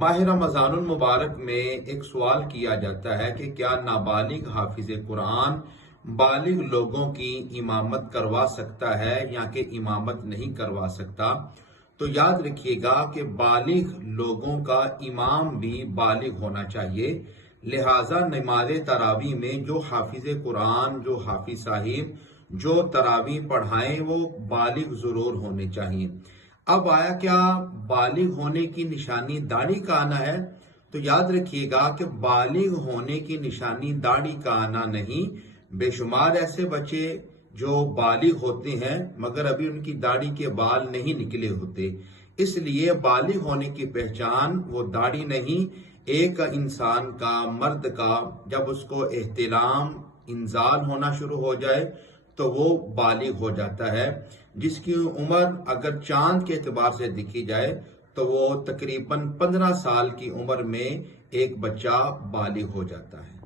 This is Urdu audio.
ماہ رمضان المبارک میں ایک سوال کیا جاتا ہے کہ کیا نابالغ حافظ قرآن بالغ لوگوں کی امامت کروا سکتا ہے یا کہ امامت نہیں کروا سکتا؟ تو یاد رکھیے گا کہ بالغ لوگوں کا امام بھی بالغ ہونا چاہیے، لہذا نماز تراویح میں جو حافظ قرآن، جو حافظ صاحب جو تراویح پڑھائیں وہ بالغ ضرور ہونے چاہیے۔ اب آیا کیا بالغ ہونے کی نشانی داڑھی کا آنا ہے؟ تو یاد رکھیے گا کہ بالغ ہونے کی نشانی داڑھی کا آنا نہیں، بے شمار ایسے بچے جو بالغ ہوتے ہیں مگر ابھی ان کی داڑھی کے بال نہیں نکلے ہوتے، اس لیے بالغ ہونے کی پہچان وہ داڑھی نہیں، ایک انسان کا، مرد کا جب اس کو احتلام انزال ہونا شروع ہو جائے تو وہ بالغ ہو جاتا ہے، جس کی عمر اگر چاند کے اعتبار سے دیکھی جائے تو وہ تقریباً 15 سال کی عمر میں ایک بچہ بالغ ہو جاتا ہے۔